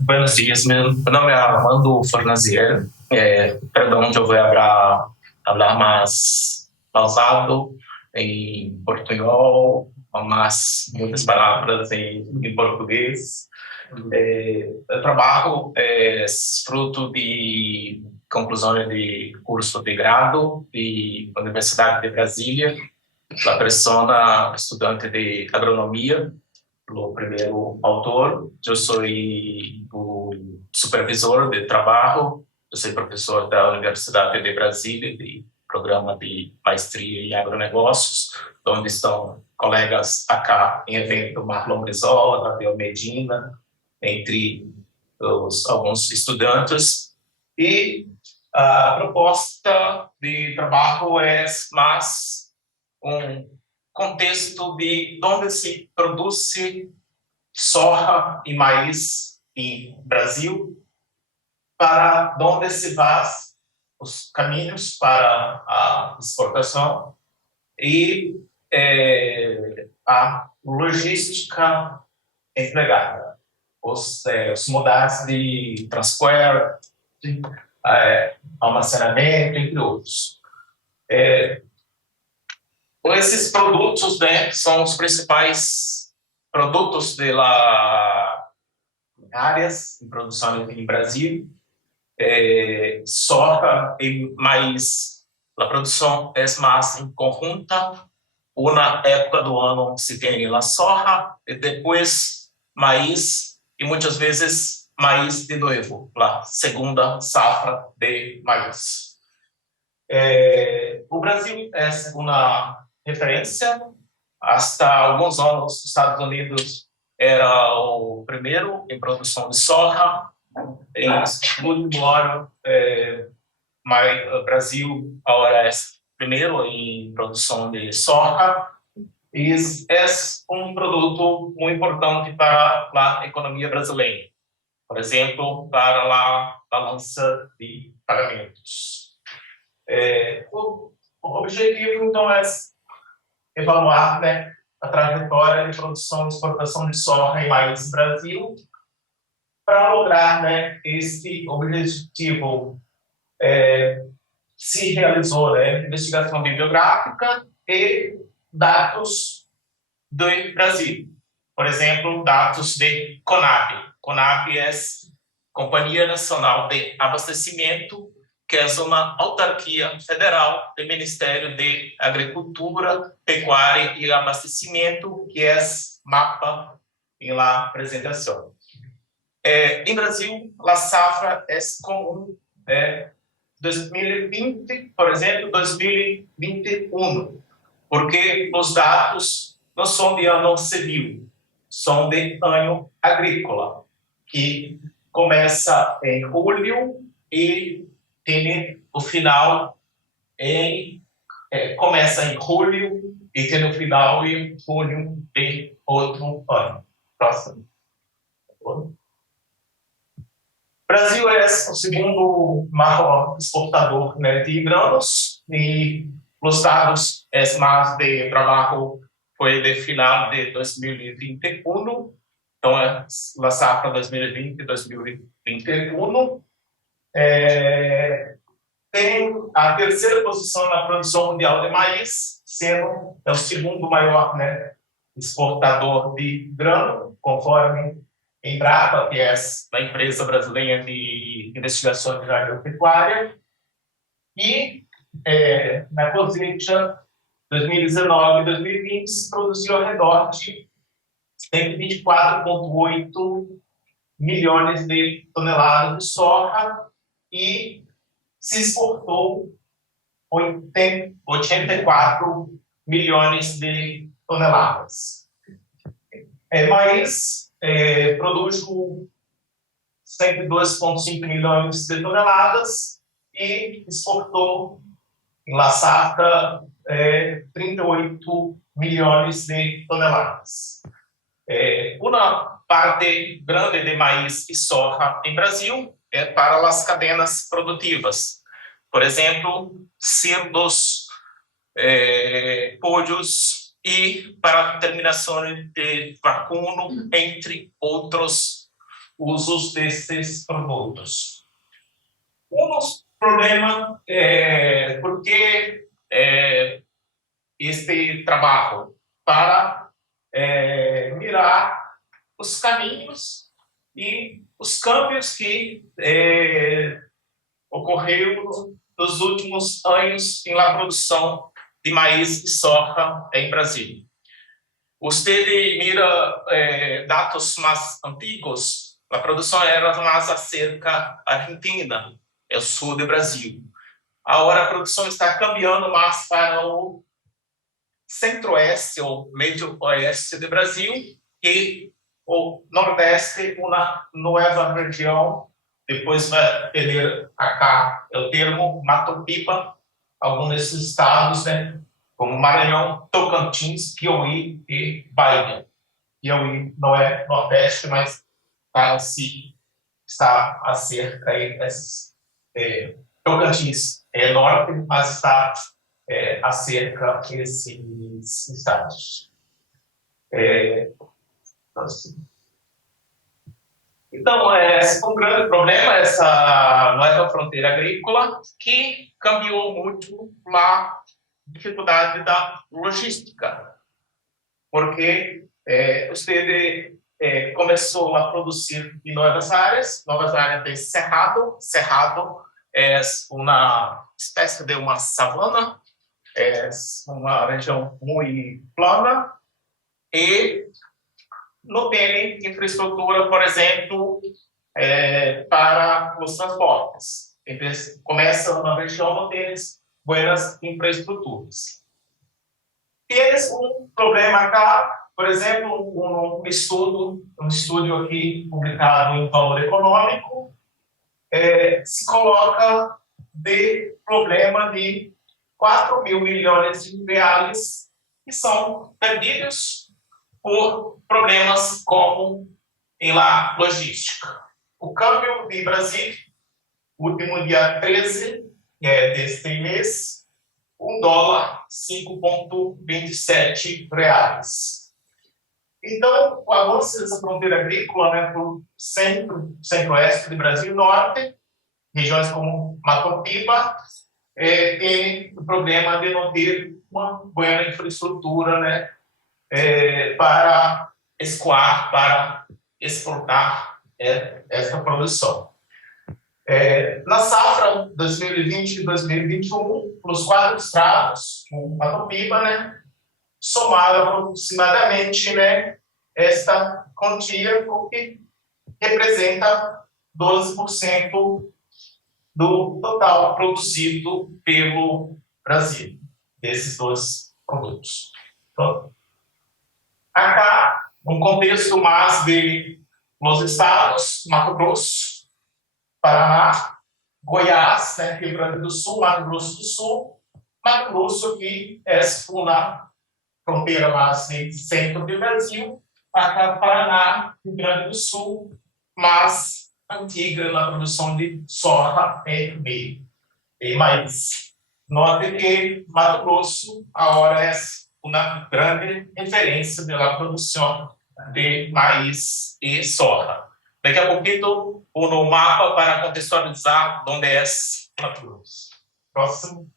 Buenos dias, meu nome é Armando Fornazier. Perdão, eu vou falar mais pausado em portunhol, com mais muitas palavras em português. O trabalho é fruto de conclusão de curso de grado da Universidade de Brasília, a persona estudante de agronomia, o primeiro autor. Eu sou o supervisor de trabalho. Eu sou professor da Universidade de Brasília, de programa de maestria em agronegócios, onde estão colegas acá em evento Marlon Brizola, Gabriel Medina, entre alguns estudantes. E a proposta de trabalho é mais um contexto de onde se produz soja e maíz em Brasil, para onde se vão os caminhos para a exportação e a logística empregada, os modais de transporte, armazenamento, entre outros. Esses produtos, né, são os principais produtos da áreas de produção em Brasil. Soja e maíz, a produção é mais em conjunta. Na época do ano se tem a soja e depois maíz, e muitas vezes maíz de novo, a segunda safra de maíz. O Brasil é uma referência. Hasta alguns anos, os Estados Unidos era o primeiro em produção de soja. Em segundo lugar, o Brasil agora é primeiro em produção de soja. E é um produto muito importante para a economia brasileira. Por exemplo, para a balança de pagamentos. O objetivo, então, é evaluar, né, a trajetória de produção e exportação de soja e maíz no Brasil. Para lograr, né, esse objetivo, se realizou, né, investigação bibliográfica e dados do Brasil. Por exemplo, dados de CONAB. CONAB é Companhia Nacional de Abastecimento, que é uma autarquia federal do Ministério de Agricultura, Pecuária e Abastecimento, que é mapa em la apresentação. Em Brasil, a safra é comum 2020, por exemplo, 2021, porque os dados não são de ano civil, são de ano agrícola, que começa em julho e tem o final começa em julho e tem o final em junho de outro ano. Próximo. O Brasil é o segundo maior exportador, né, de grãos, e os dados mais de trabalho foi de final de 2021, então é a safra 2020-2021. Tem a terceira posição na produção mundial de maíz, sendo o segundo maior, né, exportador de grão, conforme Embrapa, que é a empresa brasileira de investigação de agropecuária. E na cosecha 2019 e 2020 se produziu ao redor de 124,8 milhões de toneladas de soja e se exportou 84 milhões de toneladas. Maíz produz 102,5 milhões de toneladas e exportou em la safra 38 milhões de toneladas. Uma parte grande de maíz e soja em Brasil é para as cadenas produtivas. Por exemplo, cerdos, pollos e para a terminação de vacuno, entre outros usos desses produtos. Um problema é porque este trabalho para mirar os caminhos e os câmbios que ocorreram nos últimos anos na produção de maíz e soja em Brasil. Usted mira dados mais antigos, a produção era mais acerca Argentina, é o sul do Brasil. Agora a produção está cambiando mais para o centro-oeste ou médio-oeste do Brasil e o nordeste, uma nova região. Depois vai ter acá o termo Mato Piba, alguns desses estados, né, como Maranhão, Tocantins, Piauí e Bahia. Piauí não é nordeste, mas está a cerca aí desses. Tocantins é norte, mas está a cerca desses estados. Então, é um grande problema essa nova fronteira agrícola que cambiou muito a dificuldade da logística, porque você começou a produzir em novas áreas de cerrado. Cerrado é uma espécie de uma savana, é uma região muito plana e não tem infraestrutura, por exemplo, para os transportes. Então, começa uma região não tem boas infraestruturas. Temos um problema cá, por exemplo, um estudo aqui publicado em Valor Econômico, se coloca de problema de 4 mil milhões de reais que são perdidos por problemas como em la logística. O câmbio de Brasil, último dia 13 deste mês, $1, 5,27 reais. Então, o avanço dessa fronteira agrícola, né, para o centro-oeste do Brasil, norte, regiões como Mato Piba, tem o problema de não ter uma boa infraestrutura, né, para escoar, para exportar essa produção. Na safra 2020 e 2021, nos 4 estados, o Mato Piba, né, somaram aproximadamente, né, esta quantia, que representa 12% do total produzido pelo Brasil, desses 2 produtos. Então, acá, um contexto mais de los estados, Mato Grosso, Paraná, Goiás, né, Rio Grande do Sul, Mato Grosso do Sul. Mato Grosso aqui é uma fronteira mais de centro do Brasil, acá Paraná, Rio Grande do Sul, mais antiga na produção de soja e maíz. Note que Mato Grosso agora é uma grande referência da produção de maíz e soja. Daqui a pouquinho, no mapa para contextualizar onde é Mato Grosso. Próximo.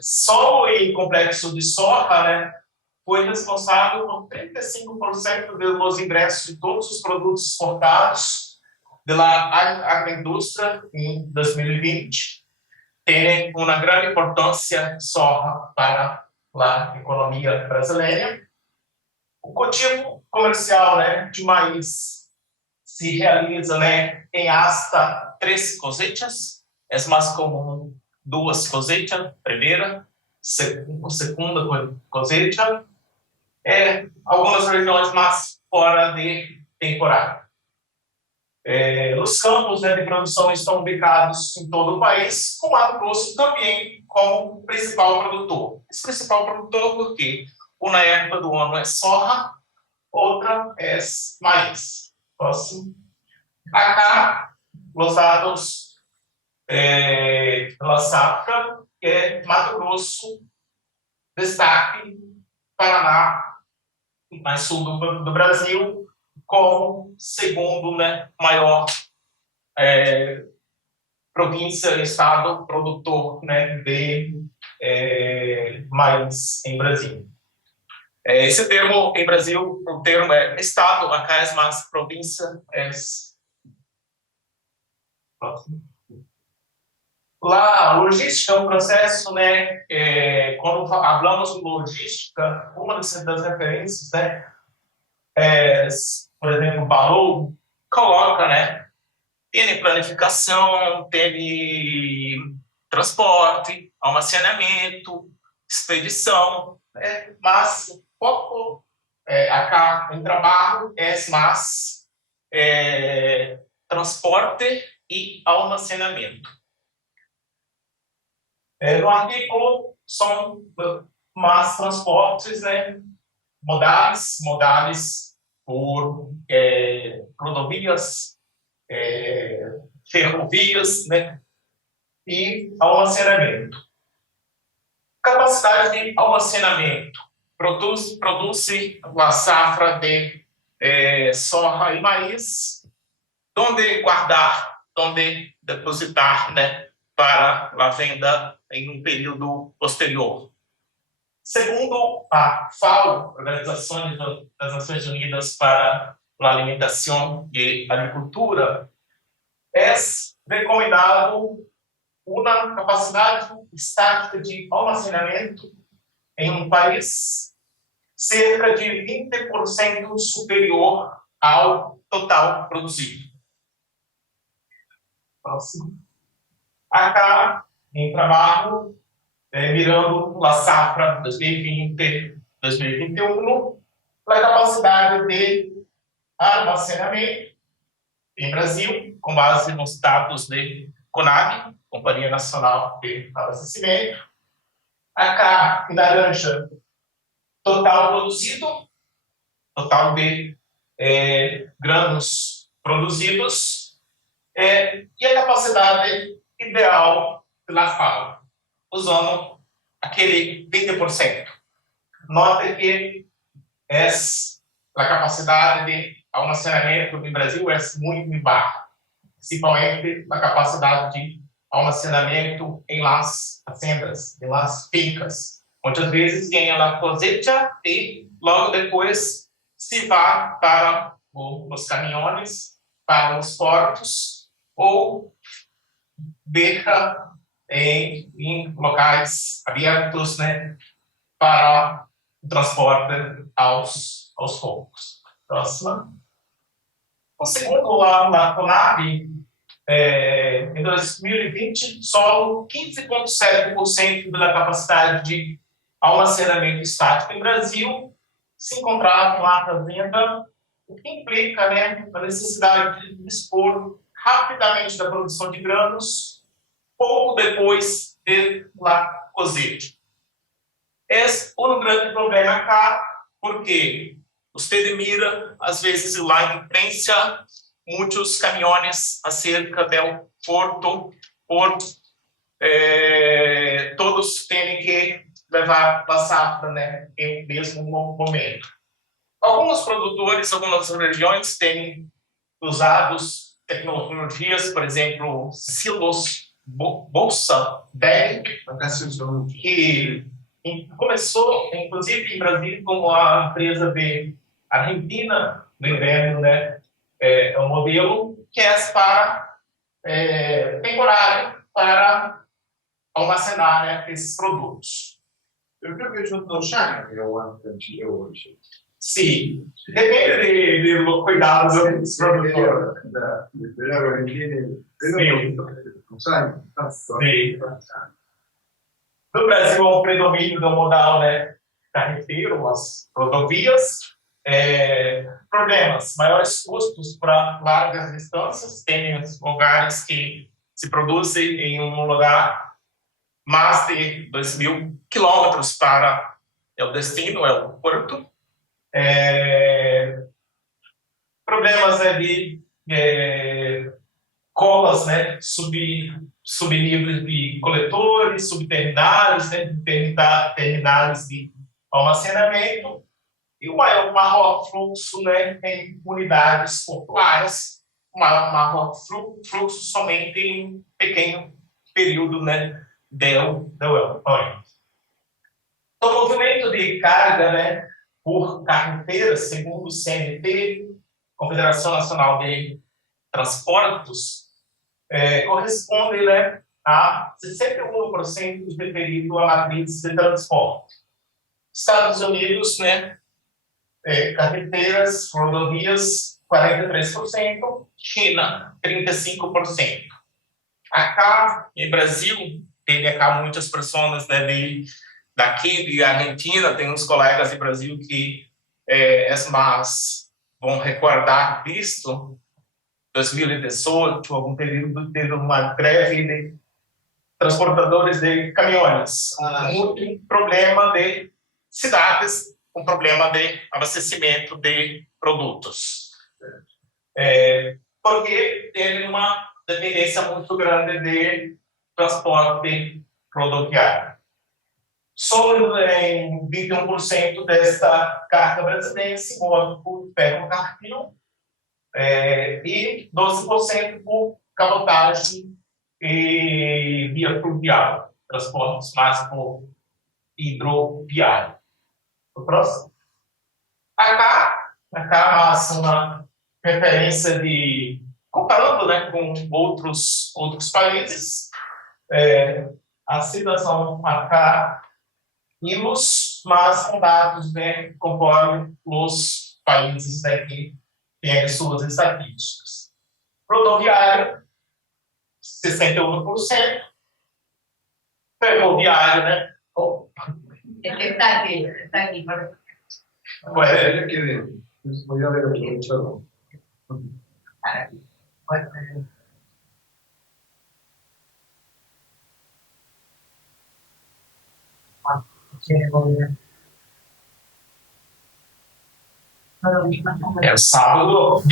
Solo e complexo de soja, né, foi responsável por 35% dos ingressos de todos os produtos exportados da agroindústria em 2020. Tem uma grande importância soja para a economia brasileira. O cultivo comercial, né, de maíz se realiza, né, em hasta 3 cosechas. É mais comum 2 cosechas, primeira, segunda cosecha. Algumas regiões mais fora de temporada. Os campos, né, de produção estão ubicados em todo o país, com Mato Grosso também como principal produtor. Esse principal produtor porque uma época do ano é soja, outra é maíz. Próximo. Acá, os dados pela safra, Mato Grosso, destaque, Paraná, mais sul do Brasil, como segundo, né, maior província, estado produtor, né, de mais em Brasil. Esse termo em Brasil, o termo é estado, acá é mais província, é lá, logística é um processo, né? Quando falamos de logística, uma das referências, né? Por exemplo, o Balou coloca, né? Tem planificação, tem transporte, armazenamento, expedição, né? Mas pouco acá em trabalho é mais transporte e armazenamento. No artigo são mais transportes, né, modais por rodovias, ferrovias, né, e armazenamento. Capacidade de armazenamento. Produz a safra de soja e maíz, onde guardar, onde depositar, né, para a venda em um período posterior. Segundo a FAO, Organização das Nações Unidas para a Alimentação e Agricultura, é recomendado uma capacidade estática de armazenamento em um país cerca de 20% superior ao total produzido. Próximo. Acá, em trabalho, mirando a safra 2020-2021, a capacidade de armazenamento em Brasil, com base nos dados de CONAB, Companhia Nacional de Abastecimento. Acá, em laranja, total produzido, total de grãos produzidos, e a capacidade ideal da FAO, usando aquele 20%. Note que a capacidade de armazenamento no Brasil é muito baixa, principalmente a capacidade de armazenamento em las fazendas, em las fincas. Muitas vezes tem a cosecha e logo depois se vai para os caminhões, para os portos, ou deixa em locais abertos, né, para o transporte aos poucos. Próxima. O segundo ano da CONAB, em 2020, só 15,7% da capacidade de armazenamento estático em Brasil se encontrava lá para venda, o que implica, né, a necessidade de dispor rapidamente da produção de grãos pouco depois da cosecha. Esse é um grande problema cá, porque você mira, às vezes, lá em imprensa, muitos caminhões acerca do porto, todos têm que levar a safra, né, em mesmo momento. Alguns produtores, algumas regiões têm usado tecnologias, por exemplo, silos bolsa bag, que começou, inclusive, em Brasil, como a empresa de Argentina, vendendo, né, um modelo que é para temporário para armazenar, né, esses produtos. Eu creio que eles não estão achando que é o ano que é hoje. Sim, depende de cuidados dos produtores. No Brasil, há um predomínio do modal, né, carreteiro, as rodovias. Problemas, maiores custos para largas distâncias. Tem lugares que se produzem em um lugar mais de 2.000 quilômetros para o destino, o porto. Problemas de colas, né, subníveis de coletores, subterminais, né, terminais de armazenamento, e o maior fluxo, né, em unidades portuárias, o maior fluxo somente em pequeno período, né, deu ano. Então, o movimento de carga, né, por carreteiras, segundo o CNT, Confederação Nacional de Transportes, corresponde, né, a 61% dos referidos a matrizes de transporte. Estados Unidos, né, carreteiras, rodovias, 43%, China, 35%. Acá, no Brasil, tem acá muitas pessoas, né, daqui de Argentina, tem uns colegas de Brasil que mais vão recordar disso, 2018, algum período, teve uma greve de transportadores de caminhões. Muito problema de cidades, um problema de abastecimento de produtos. Porque teve uma dependência muito grande de transporte rodoviário. Só em 21% desta carga brasileira se move por ferrocarril e 12% por cabotagem e via fluvial, transportes mais por hidroviário. O próximo. Acá mais uma referência de comparando, né, com outros países, a situação acá mas com dados, né, conforme os países, né, que têm as suas estatísticas. Rodoviário, 61%. Ferroviário, né? Está aquí. Bueno, Voy a ver el otro. É sábado.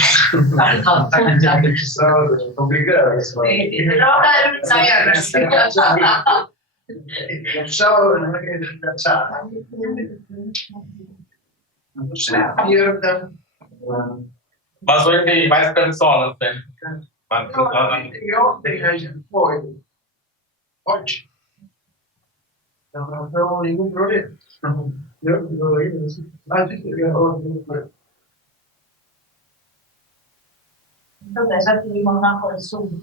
Obrigado. Sábado no hay que descansar. No se pierda. Mas hoje tem mais pessoas, né? Eu tenho a gente foi. Ótimo. Não tenho nenhum problema. Eu não Entonces ya tuvimos más por Zoom.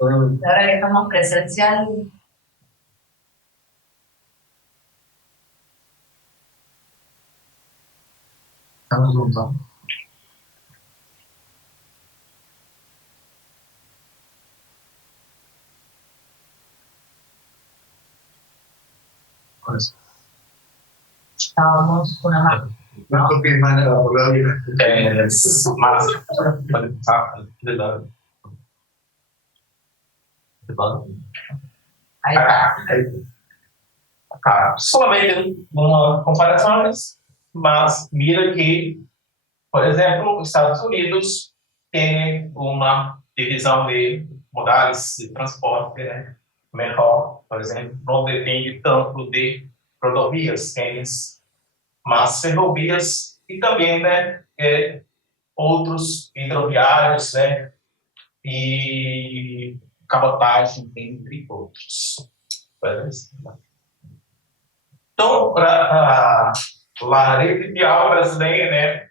Ahora que estamos presencial. Estamos juntos. Estábamos una más. No copies más la vocabulario. Mas Ahí. Acá, solamente uma comparação, mas mira que, por exemplo, os Estados Unidos tem uma divisão de modais de transporte, né, melhor, por exemplo, não depende tanto de rodovias, tem mais ferrovias e também, né, outros hidroviários, né, e cabotagem, entre outros. Então, para a rede vial brasileira, né,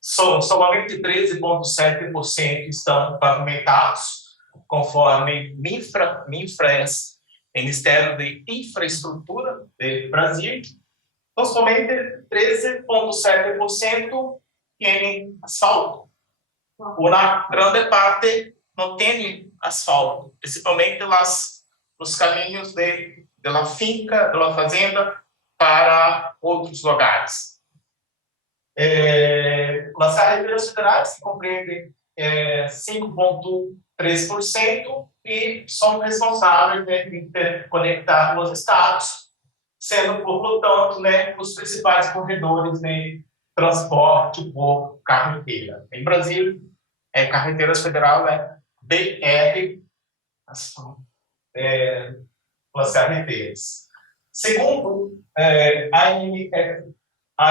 somente 13,7% estão pavimentados, conforme MINFRES, Ministério de Infraestrutura do Brasil. Então, somente 13,7% têm asfalto. Uma grande parte não tem asfalto, principalmente nos caminhos da finca, da fazenda, para outros lugares. As carreteras federais compreendem 5,3% e são responsáveis, né, por conectar os estados, sendo, portanto, né, os principais corredores de transporte por carretera. Em Brasil, carreteras federal, né, BR, as carreteiras. Segundo, a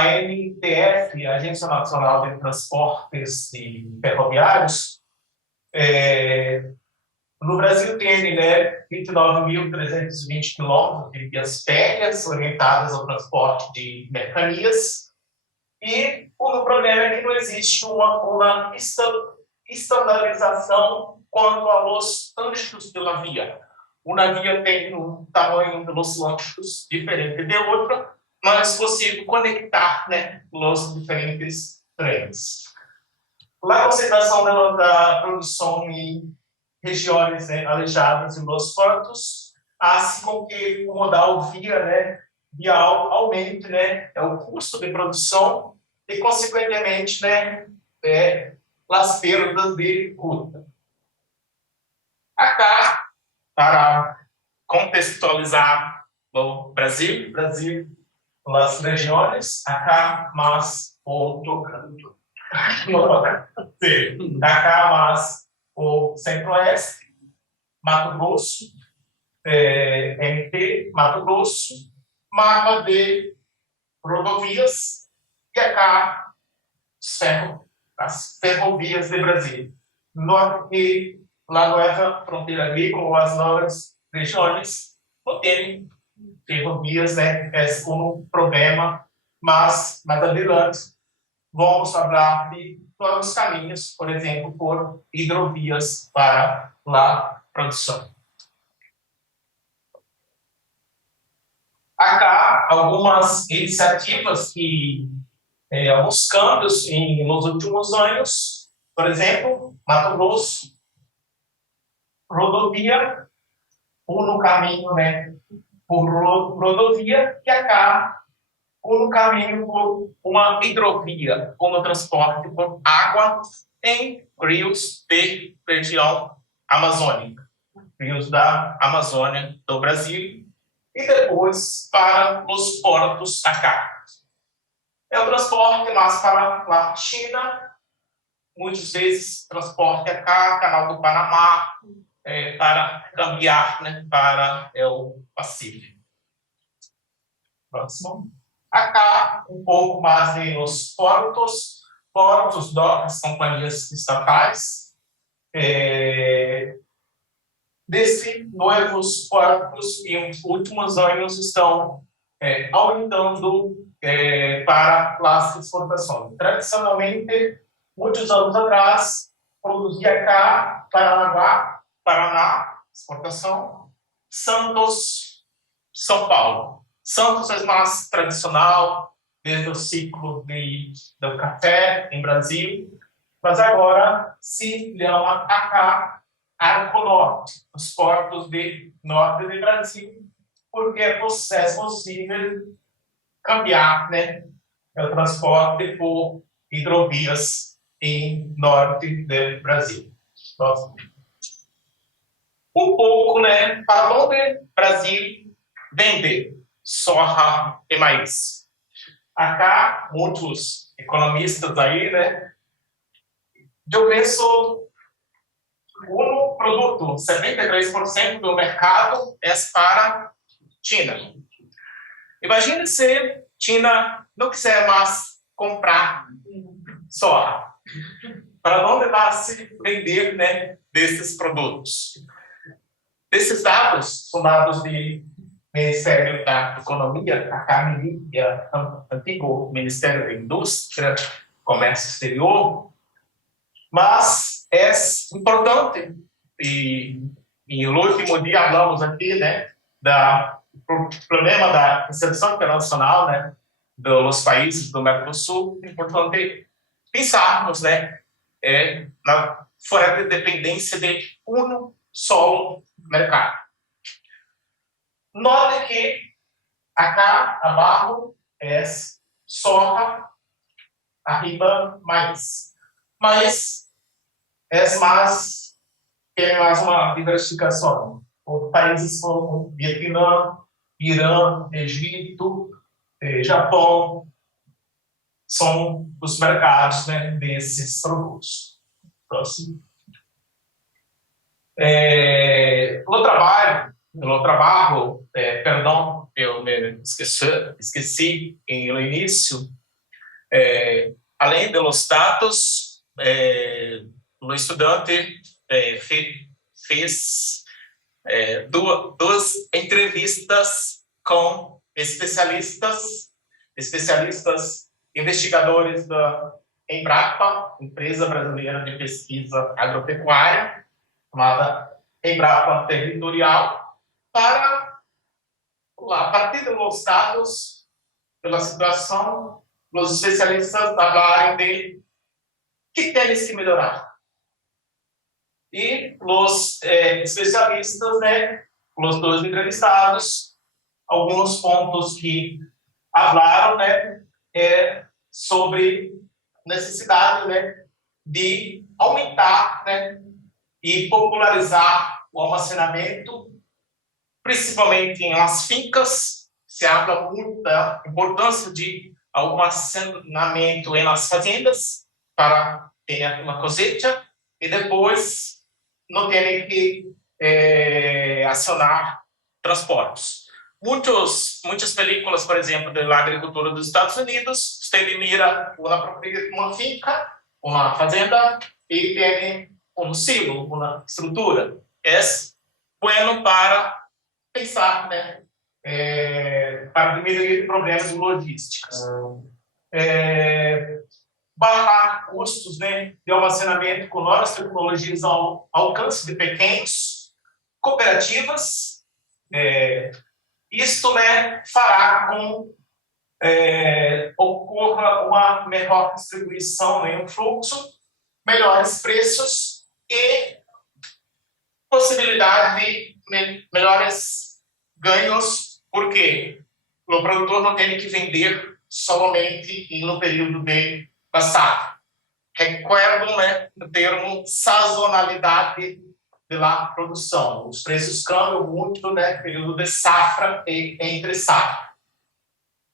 ANTF, Agência Nacional de Transportes e Ferroviários, no Brasil tem, né, 29.320 quilômetros de vias férreas orientadas ao transporte de mercarias, e o problema é que não existe uma estandarização quanto aos trânsitos pela via. Uma via tem um tamanho dos longos diferente de outra, mas é possível conectar, né, os diferentes trens. La concentração da produção em regiões, né, alejadas e nos portos, assim com que o modal vial aumente, né, o custo de produção e, consequentemente, né, as perdas de ruta. Acá, para contextualizar o Brasil, as regiões, acá mais o tocando. Acá mais o Centro-Oeste, Mato Grosso, MP, Mato Grosso, mapa de rodovias, e acá as ferrovias de Brasil. E lá nova fronteira agrícola, as novas regiões, não tem ferrovias, né? É um problema, mas mais adiante vamos falar de novos caminhos, por exemplo, por hidrovias para a produção. Acá, algumas iniciativas que alguns câmbios nos últimos anos, por exemplo, Mato Grosso, rodovia, ou no caminho, né, por rodovia, e acá, ou no caminho por uma hidrovia, ou no transporte por água em rios de região amazônica, rios da Amazônia do Brasil, e depois para os portos acá. É o transporte mais para a China, muitas vezes transporte acá, Canal do Panamá, para cambiar, né, para o Pacífico. Próximo. Acá, um pouco mais nos portos, docas, companhias estatais. Desses novos portos, em últimos anos, estão aumentando para as exportações. Tradicionalmente, muitos anos atrás, produzia cá, Paraná, exportação, Santos, São Paulo. Santos é mais tradicional, desde o ciclo do café em Brasil, mas agora se chama acá Arco Norte, os portos de norte do Brasil, porque é possível cambiar, né, o transporte por hidrovias em norte do Brasil. Próximo. Um pouco, né, para onde o Brasil vende soja e maíz. Acá, muitos economistas aí, né, eu penso o produto, 73% do mercado é para China. Imagine se China não quiser mais comprar soja. Para onde vai se vender, né, desses produtos? Esses dados são dados do Ministério da Economia, antigo Ministério da Indústria, Comércio Exterior, mas é importante, e no último dia falamos aqui, né, do problema da inserção internacional, né, dos países do Mercosul. É importante pensarmos, né, fora de dependência de um só mercado. Note que acá abaixo é soja, arriba mais. Mas tem mais uma diversificação. Por países como Vietnã, Irã, Egito, Japão, são os mercados, né, desses produtos. Próximo. No trabalho, pelo me esqueci no início, além dos dados, o estudante fez duas entrevistas com especialistas investigadores da Embrapa, Empresa Brasileira de Pesquisa Agropecuária, chamada Embrapa Territorial, para, a partir dos dados, pela situação, os especialistas falarem de que tem que melhorar. E os especialistas, os dois entrevistados, alguns pontos que falaram, sobre necessidade, de aumentar, e popularizar o armazenamento, principalmente em las fincas. Se habla muito da importância de armazenamento em las fazendas para ter uma cosecha e depois não terem que acionar transportes. Muitas películas, por exemplo, da agricultura dos Estados Unidos, você mira uma finca, uma fazenda e tem um silo, uma estrutura. É bueno para pensar, para diminuir problemas logísticos. Barrar custos, de armazenamento com novas tecnologias ao alcance de pequenos, cooperativas. Isto, fará com ocorra uma melhor distribuição em um fluxo, melhores preços e possibilidade de melhores ganhos, porque o produtor não tem que vender somente no período de passado. Recuerdo, o termo sazonalidade da produção. Os preços cambiam muito, período de safra e entre safra.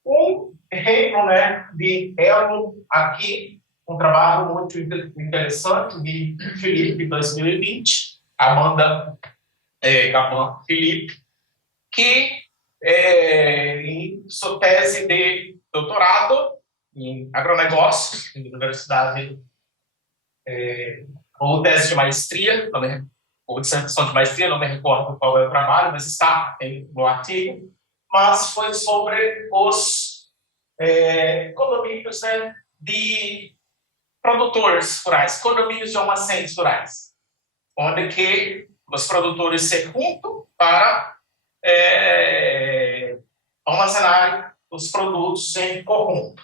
Um exemplo, de elo aqui, um trabalho muito interessante de Felipe, 2020, Amanda Gaban Felipe, que em sua tese de doutorado em agronegócios, na Universidade, ou tese de maestria, ou dissertação de maestria, não me recordo qual é o trabalho, mas está no artigo, mas foi sobre os condomínios, de produtores rurais, condomínios de armazéns rurais, onde que os produtores se juntam para armazenar os produtos em conjunto.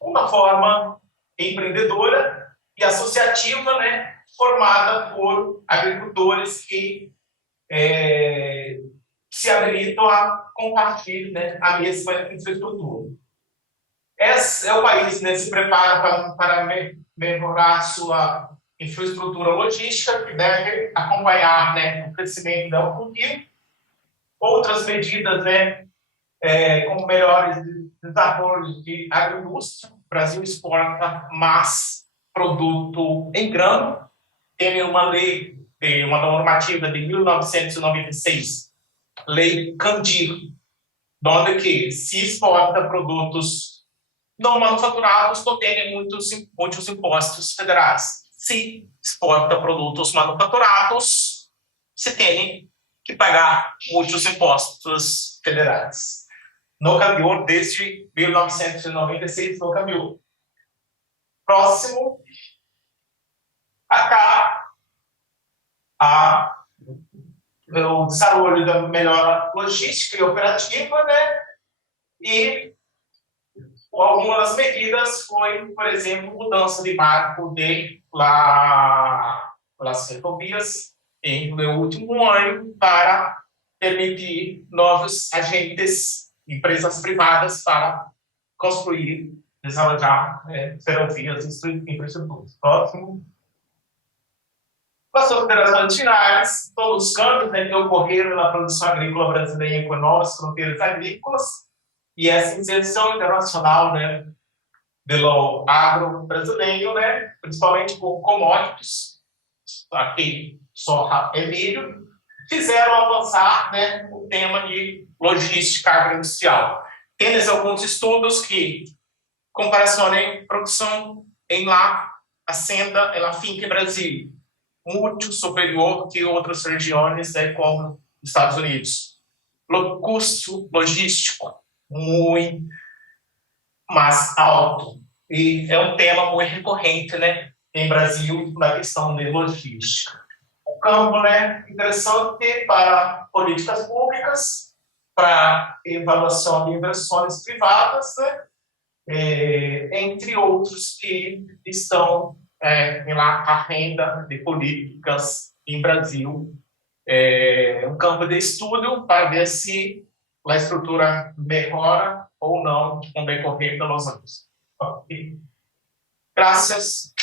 Uma forma empreendedora e associativa, formada por agricultores que se habilitam a compartilhar, a mesma infraestrutura. Esse é o país, se prepara para melhorar sua infraestrutura logística, que deve acompanhar, o crescimento da agricultura. Outras medidas, como melhores desenvolvimentos de agroindústria. O Brasil exporta mais produto em grão. Tem uma lei, uma normativa de 1996, Lei Candir, onde que se exporta produtos não manufaturados, não tem muitos impostos federais. Se exporta produtos manufaturados, se tem que pagar muitos impostos federais. Não cambiou desde 1996, não cambiou. Próximo. Acá, o desenvolvimento da melhora logística e operativa, e algumas medidas foi, por exemplo, mudança de marco de las ferrovias no último ano para permitir novos agentes, empresas privadas, para construir, desenvolver ferrovias e infraestruturas. Próximo. As operações finais, todos os campos que ocorreram na produção agrícola brasileira com novas fronteiras agrícolas e essa inserção internacional, do agro brasileiro, principalmente com commodities, aqui soja e milho, fizeram avançar, né, o tema de logística agroindustrial. Temos alguns estudos que comparacionam produção em la hacienda, em la finca em Brasil, muito superior que outras regiões, né, como os Estados Unidos. O custo logístico muito mais alto. E é um tema muito recorrente, né, em Brasil, na questão de logística. O campo, né, interessante para políticas públicas, para avaliação de inversões privadas, né, entre outros que estão na agenda de políticas em Brasil. Um campo de estudo para ver se a estrutura melhora ou não com o decorrer dos anos. Okay. Graças.